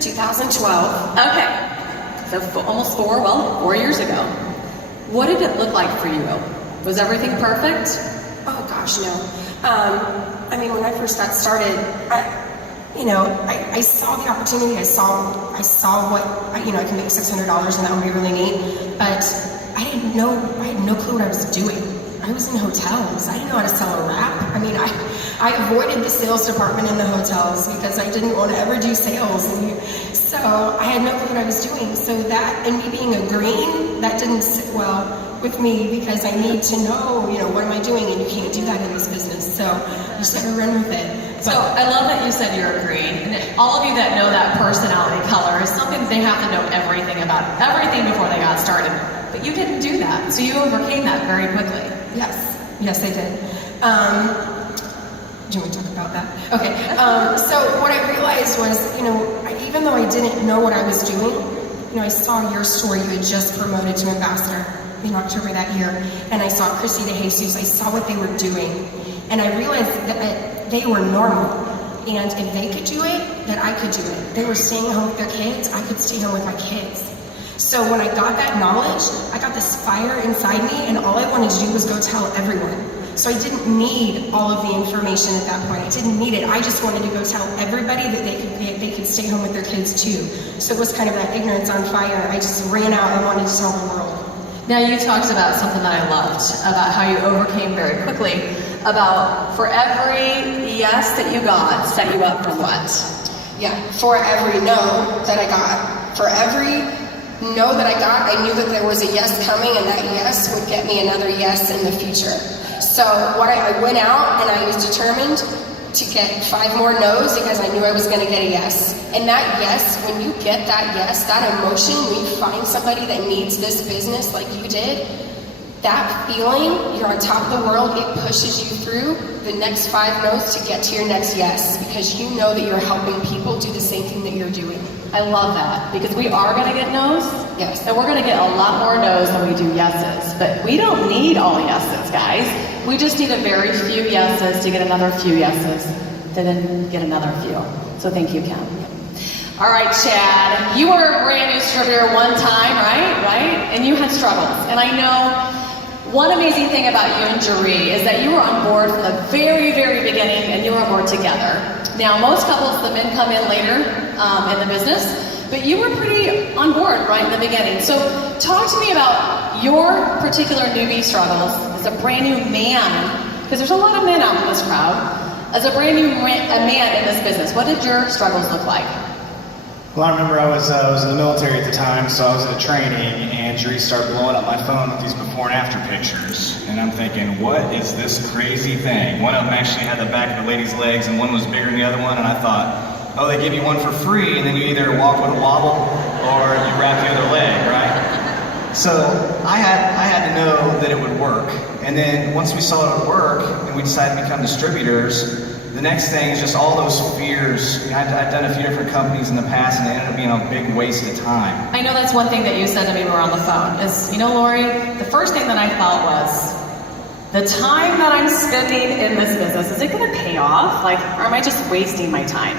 2012. Okay, so almost 4 years ago. What did it look like for you? Was everything perfect? Oh gosh, no. I mean, when I first got started, I saw the opportunity. I saw what I can make $600 and that would be really neat. But I had no clue what I was doing. I was in hotels. I didn't know how to sell a wrap. I mean, I avoided the sales department in the hotels because I didn't want to ever do sales. So I had no clue what I was doing. So that, and me being a green, that didn't sit well with me because I need to know, what am I doing? And you can't do that in this business. So you just got to run with it. So I love that you said you're a green. And all of you that know that personality color is something they have to know everything about, everything before they got started. But you didn't do that. So you overcame that very quickly. Yes, I did. Do you want to talk about that? Okay. So what I realized was, even though I didn't know what I was doing, I saw your store. You had just promoted to ambassador in October that year, and I saw Chrissy DeJesus. I saw what they were doing, and I realized that they were normal. And if they could do it, then I could do it. They were staying home with their kids. I could stay home with my kids. So when I got that knowledge, I got this fire inside me, and all I wanted to do was go tell everyone. So I didn't need all of the information at that point. I didn't need it. I just wanted to go tell everybody that they could stay home with their kids too. So it was kind of that ignorance on fire. I just ran out and wanted to tell the world. Now you talked about something that I loved, about how you overcame very quickly, about for every yes that you got, set you up for what? Yeah, for every no that I got, for every no that I got, I knew that there was a yes coming, and that yes would get me another yes in the future. So I went out and I was determined to get 5 more no's because I knew I was going to get a yes. And that yes, when you get that yes, that emotion, when you find somebody that needs this business like you did, that feeling, you're on top of the world, it pushes you through the next 5 no's to get to your next yes, because you know that you're helping people do the same thing that you're doing. I love that, because we are going to get no's. Yes. And we're going to get a lot more no's than we do yeses. But we don't need all yeses, guys. We just need a very few yeses to get another few yeses, to then get another few. So thank you, Kim. All right, Chad, you were a brand new distributor one time, right? And you had struggles. And I know one amazing thing about you and Jeree is that you were on board from the very, very beginning, and you were on board together. Now, most couples, the men come in later in the business, but you were pretty on board right in the beginning. So talk to me about your particular newbie struggles as a brand new man, because there's a lot of men out in this crowd. As a brand new man in this business, what did your struggles look like? Well, I remember I was in the military at the time, so I was at a training, and Jeree started blowing up my phone with these before and after pictures. And I'm thinking, what is this crazy thing? One of them actually had the back of the lady's legs, and one was bigger than the other one, and I thought, oh, they give you one for free, and then you either walk with a wobble, or you wrap the other leg, right? So I had to know that it would work. And then once we saw it would work, and we decided to become distributors, the next thing is just all those fears. I've done a few different companies in the past, and they ended up being a big waste of time. I know that's one thing that you said to me when we were on the phone, is, Lori, the first thing that I thought was, the time that I'm spending in this business, is it going to pay off? Or am I just wasting my time?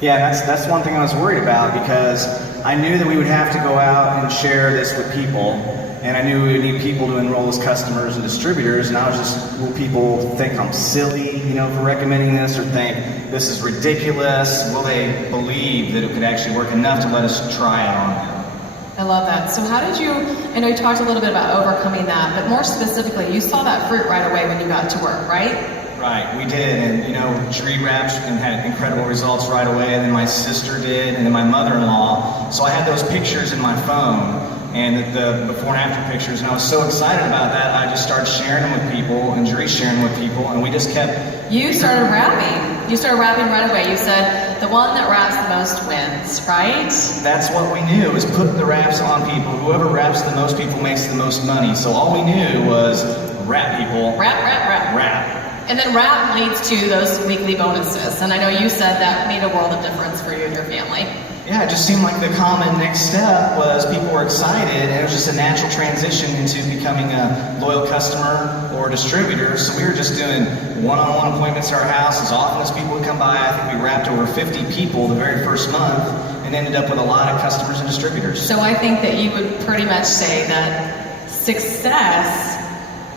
Yeah, that's one thing I was worried about, because I knew that we would have to go out and share this with people, and I knew we would need people to enroll as customers and distributors, and I was just, will people think I'm silly, for recommending this, or think this is ridiculous? Will they believe that it could actually work enough to let us try it on them? I love that. So how did you, I know you talked a little bit about overcoming that, but more specifically, you saw that fruit right away when you got to work, right? Right, we did, and Jeree wrapped and had incredible results right away, and then my sister did, and then my mother-in-law. So I had those pictures in my phone, and the before and after pictures, and I was so excited about that, I just started sharing them with people, and Jeree sharing them with people, and we just kept... You started rapping. You started rapping right away. You said, the one that raps the most wins, right? That's what we knew, was put the raps on people. Whoever raps the most people makes the most money. So all we knew was rap people. Rap. And then rap leads to those weekly bonuses. And I know you said that made a world of difference for you and your family. Yeah, it just seemed like the common next step was people were excited, and it was just a natural transition into becoming a loyal customer or distributor. So we were just doing one-on-one appointments at our house as often as people would come by. I think we wrapped over 50 people the very first month. And and ended up with a lot of customers and distributors. So I think that you would pretty much say that success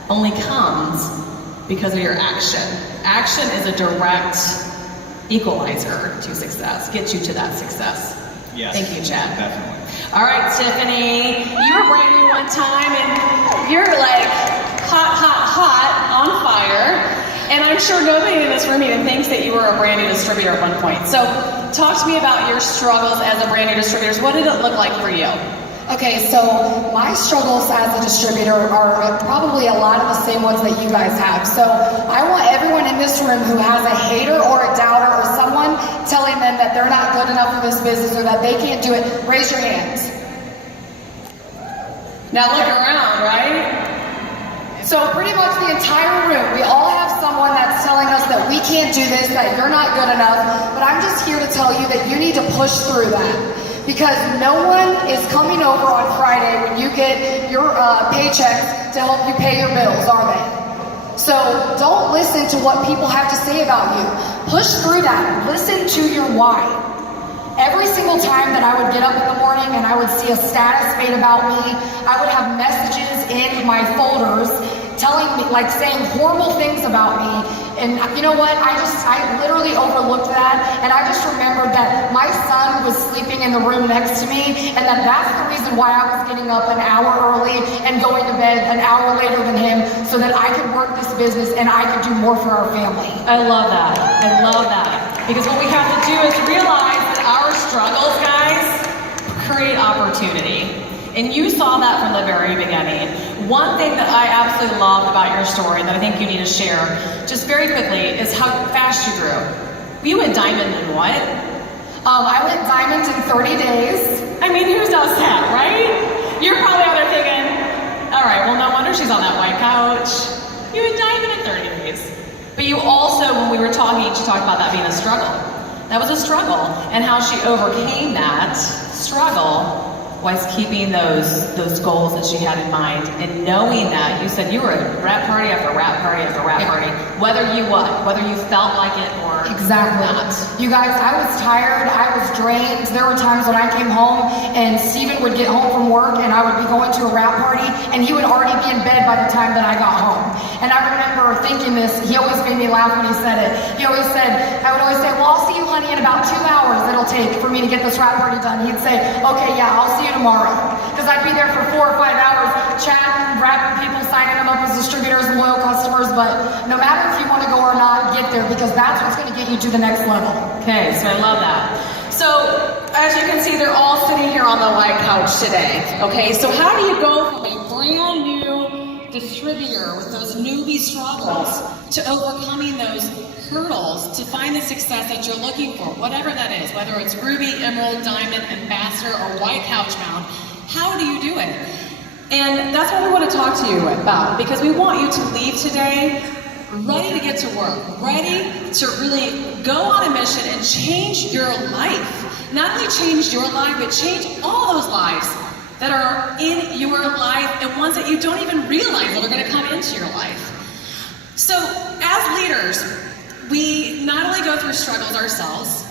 only comes because of your action. Action is a direct equalizer to success, gets you to that success. Yes. Thank you, Chad. Definitely. All right, Tiffany, you were brand new one time and you're like hot, on fire. And I'm sure nobody in this room even thinks that you were a brand new distributor at one point. So talk to me about your struggles as a brand new distributor. What did it look like for you? Okay, so my struggles as a distributor are probably a lot of the same ones that you guys have. So I want everyone in this room who has a hater or a doubter or someone telling them that they're not good enough for this business or that they can't do it, raise your hands. Now look around, right? So pretty much the entire room, we all have someone that's telling us that we can't do this, that you're not good enough, but I'm just here to tell you that you need to push through that. Because no one is coming over on Friday when you get your paychecks to help you pay your bills, are they? So don't listen to what people have to say about you. Push through that. Listen to your why. Every single time that I would get up in the morning and I would see a status made about me, I would have messages in my folders telling me, like saying horrible things about me. And you know what? I literally overlooked that, and I just remembered that my son was sleeping in the room next to me, and that's the reason why I was getting up an hour early and going to bed an hour later than him, so that I could work this business and I could do more for our family. I love that. I love that. Because what we have to do is realize that our struggles, guys, create opportunity. And you saw that from the very beginning. One thing that I absolutely loved about your story that I think you need to share, just very quickly, is how fast you grew. You went diamond in what? I went diamond in 30 days. I mean, who does that, right? You're probably out there thinking, all right, well, no wonder she's on that white couch. You went diamond in 30 days. But you also, when we were talking, she talked about that being a struggle. That was a struggle, and how she overcame that struggle was keeping those goals that she had in mind, and knowing that you said you were at rap party after rap party after rap party, whether you felt like it or exactly not. You guys, I was tired, I was drained. There were times when I came home and Steven would get home from work and I would be going to a rap party and he would already be in bed by the time that I got home. And I remember thinking this, he always made me laugh when he said it. I would always say, well, I'll see you, honey, in about 2 hours it'll take for me to get this rap party done. He'd say, okay, yeah, I'll see you tomorrow. Because I'd be there for 4 or 5 hours chatting, rapping people, signing them up as distributors and loyal customers. But no matter if you want to go or not, get there, because that's what's going to get you to the next level. Okay, so I love that. So as you can see, they're all sitting here on the white couch today. Okay, so how do you go from a brand new distributor with those newbie struggles to overcoming those hurdles to find the success that you're looking for, whatever that is, whether it's ruby, emerald, diamond, ambassador, or white couch mount? How do you do it? And that's what we want to talk to you about, because we want you to leave today ready to get to work, ready to really go on a mission and change your life. Not only change your life, but change all those lives that are in your life and ones that you don't even realize that are going to come into your life. So as leaders, we not only go through struggles ourselves,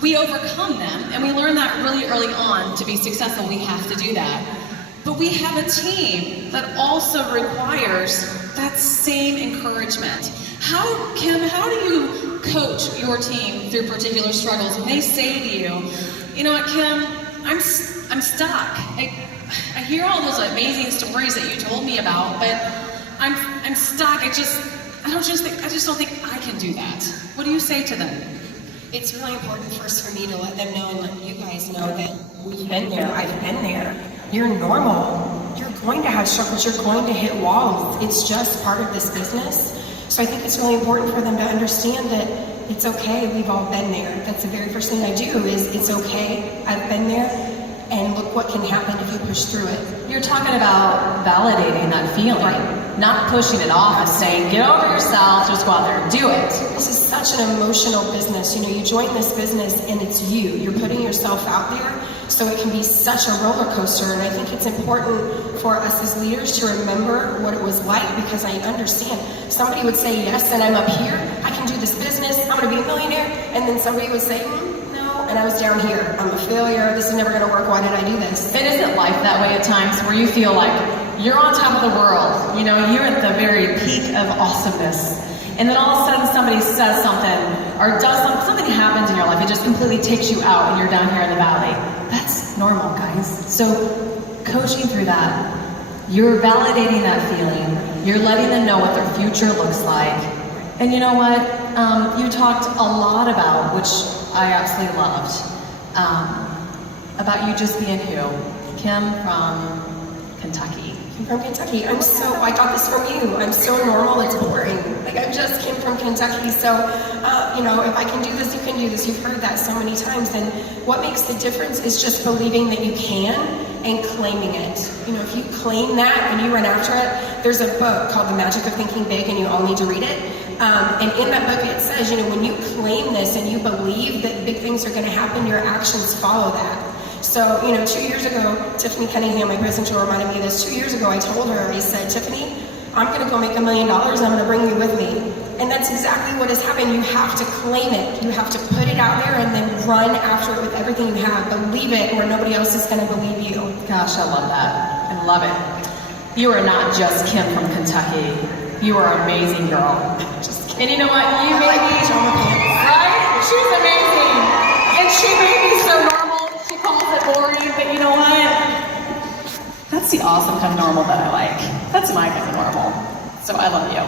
we overcome them, and we learn that really early on. To be successful, we have to do that. But we have a team that also requires that same encouragement. Kim, how do you coach your team through particular struggles when they say to you, you know what, Kim, I'm stuck. I hear all those amazing stories that you told me about, but I'm stuck. I just don't think I can do that. What do you say to them? It's really important first for me to let them know and let you guys know that we've been there, I've been there. You're normal. You're going to have struggles. You're going to hit walls. It's just part of this business. So I think it's really important for them to understand that it's okay. We've all been there. That's the very first thing I do is it's okay. I've been there. And look what can happen if you push through it. You're talking about validating that feeling, right? Not pushing it off and saying, get over yourself, just go out there and do it. This is such an emotional business. You know, you join this business and it's you. You're putting yourself out there, so it can be such a roller coaster. And I think it's important for us as leaders to remember what it was like, because I understand. Somebody would say, yes, and I'm up here. I can do this business. I'm going to be a millionaire. And then somebody would say, no, and I was down here. I'm a failure. This is never going to work. Why did I do this? And isn't life that way at times where you feel like you're on top of the world? You know, you're at the very peak of awesomeness. And then all of a sudden somebody says something or does something happens in your life. It just completely takes you out and you're down here in the valley. That's normal, guys. So coaching through that, you're validating that feeling. You're letting them know what their future looks like. And you know what? You talked a lot about, which I absolutely loved, about you just being who? Kim from Kentucky. I'm from Kentucky. I got this from you. I'm so normal, it's boring. Like, I just came from Kentucky. So, you know, if I can do this, you can do this. You've heard that so many times. And what makes the difference is just believing that you can and claiming it. You know, if you claim that and you run after it, there's a book called The Magic of Thinking Big, and you all need to read it. And in that book, it says, you know, when you claim this and you believe that big things are going to happen, your actions follow that. So, you know, 2 years ago, Tiffany Cunningham, my president, reminded me of this. 2 years ago, I told her, I said, Tiffany, I'm going to go make $1 million and I'm going to bring you with me. And that's exactly what has happened. You have to claim it. You have to put it out there and then run after it with everything you have. Believe it, or nobody else is going to believe you. Gosh, I love that. I love it. You are not just Kim from Kentucky. You are an amazing girl. And you know what? You made me, right? She's amazing. And she made me so normal. She calls it boring, but you know what? That's the awesome kind of normal that I like. That's my kind of normal. So I love you.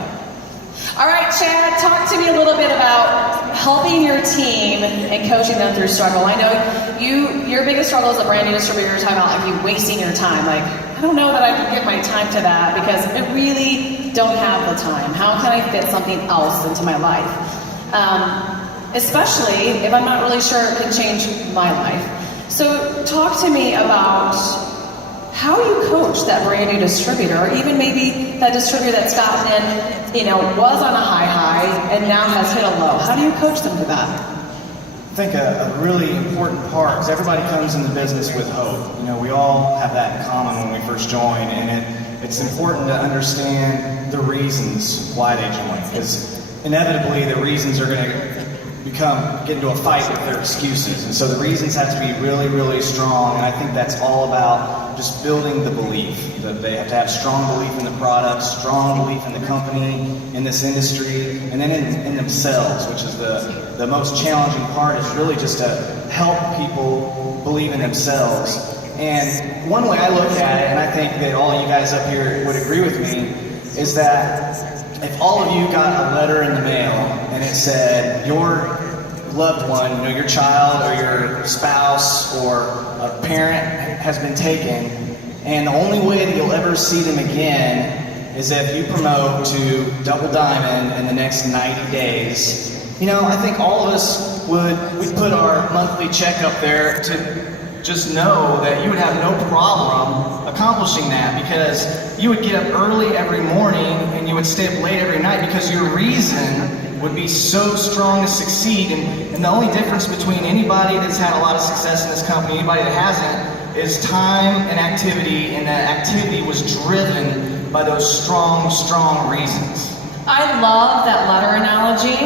All right, Chad, talk to me a little bit about helping your team and coaching them through struggle. I know your biggest struggle as a brand new distributor, you're talking about like you wasting your time. Like, I don't know that I can give my time to that because I really don't have the time. How can I fit something else into my life? Especially if I'm not really sure it can change my life. So talk to me about how you coach that brand new distributor, or even maybe that distributor that's gotten in, you know, was on a high and now has hit a low. How do you coach them through that? I think a really important part is everybody comes in the business with hope. You know, we all have that in common when we first join, and it's important to understand the reasons why they join, because inevitably the reasons are going to get into a fight with their excuses. And so the reasons have to be really, really strong, and I think that's all about just building the belief. That they have to have strong belief in the product, strong belief in the company, in this industry, and then in themselves, which is the most challenging part, is really just to help people believe in themselves. And one way I look at it, and I think that all you guys up here would agree with me, is that if all of you got a letter in the mail and it said your loved one, you know, your child or your spouse or a parent has been taken, and the only way that you'll ever see them again is if you promote to Double Diamond in the next 90 days, you know, I think all of us we'd put our monthly check up there to just know that you would have no problem accomplishing that, because you would get up early every morning and you would stay up late every night because your reason would be so strong to succeed. And the only difference between anybody that's had a lot of success in this company, anybody that hasn't, is time and activity, and that activity was driven by those strong, strong reasons. I love that letter analogy.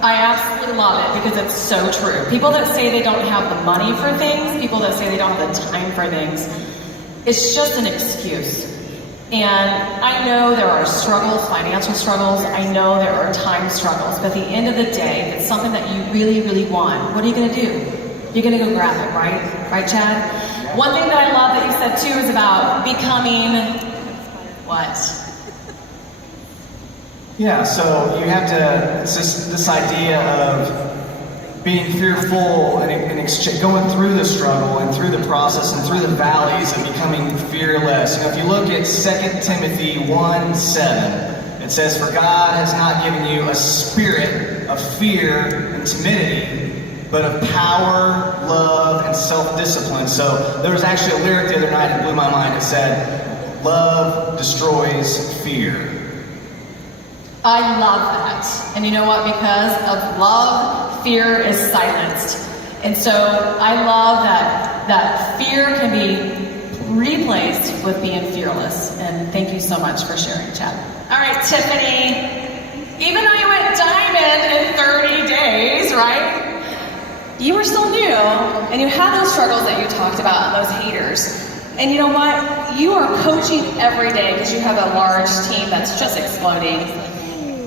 I absolutely love it because it's so true. People that say they don't have the money for things, people that say they don't have the time for things, it's just an excuse. And I know there are struggles, financial struggles. I know there are time struggles. But at the end of the day, if it's something that you really, really want, what are you going to do? You're going to go grab it, right? Right, Chad? One thing that I love that you said too is about becoming what? Yeah, so you have to, it's just this idea of being fearful and going through the struggle and through the process and through the valleys and becoming fearless. You know, if you look at 2 Timothy 1:7, it says, "For God has not given you a spirit of fear and timidity, but of power, love, and self-discipline." So there was actually a lyric the other night that blew my mind. It said, "Love destroys fear." I love that. And you know what? Because of love, fear is silenced. And so I love that fear can be replaced with being fearless. And thank you so much for sharing, Chad. All right, Tiffany. Even though you went diamond in 30 days, right? you were still new, and you had those struggles that you talked about, those haters. And you know what? You are coaching every day because you have a large team that's just exploding.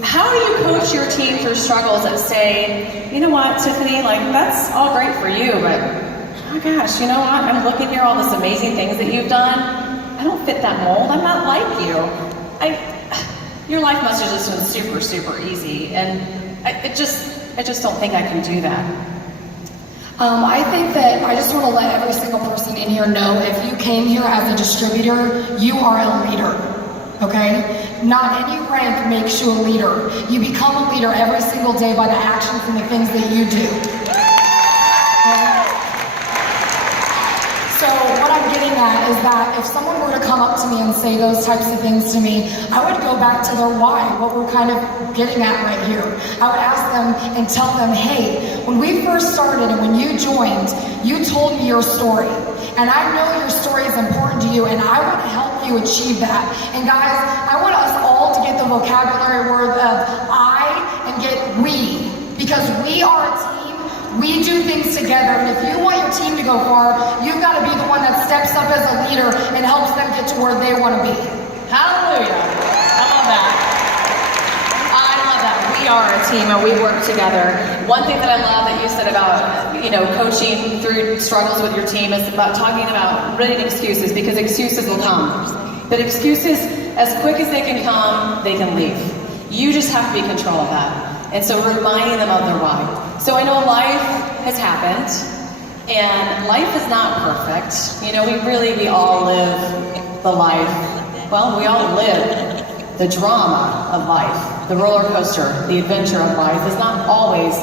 How do you coach your team through struggles that say, you know what, Tiffany, like that's all great for you, but oh my gosh, you know what? I'm looking here, all this amazing things that you've done. I don't fit that mold. I'm not like you. Your life must have just been super, super easy, and I just don't think I can do that. I think that I just want to let every single person in here know if you came here as a distributor, you are a leader, okay? Not any rank makes you a leader. You become a leader every single day by the actions and the things that you do. So what I'm getting at is that if someone were to come up to me and say those types of things to me, I would go back to their why, what we're kind of getting at right here. I would ask them and tell them, hey, when we first started and when you joined, you told me your story. And I know your story is important to you, and I want to help you achieve that. And guys, I want us all to get the vocabulary word of I and get we, because we are a team. We do things together, and if you want your team to go far, you've got to be the one that steps up as a leader and helps them get to where they want to be. Hallelujah. I love that. I love that. We are a team and we work together. One thing that I love that you said about, coaching through struggles with your team is about talking about ridding excuses, because excuses will come. But excuses, as quick as they can come, they can leave. You just have to be in control of that. And so reminding them of their why. So I know life has happened, and life is not perfect. We all live the life. Well, we all live the drama of life, the roller coaster, the adventure of life is not always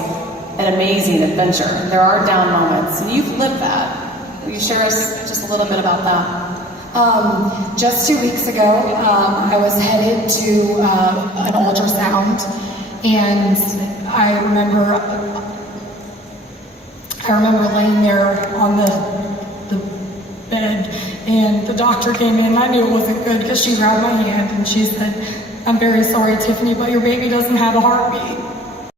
an amazing adventure. There are down moments, and you've lived that. Will you share us just a little bit about that? Just 2 weeks ago, I was headed to an ultrasound, and I remember laying there on the bed, and the doctor came in. I knew it wasn't good because she grabbed my hand and she said, "I'm very sorry, Tiffany, but your baby doesn't have a heartbeat."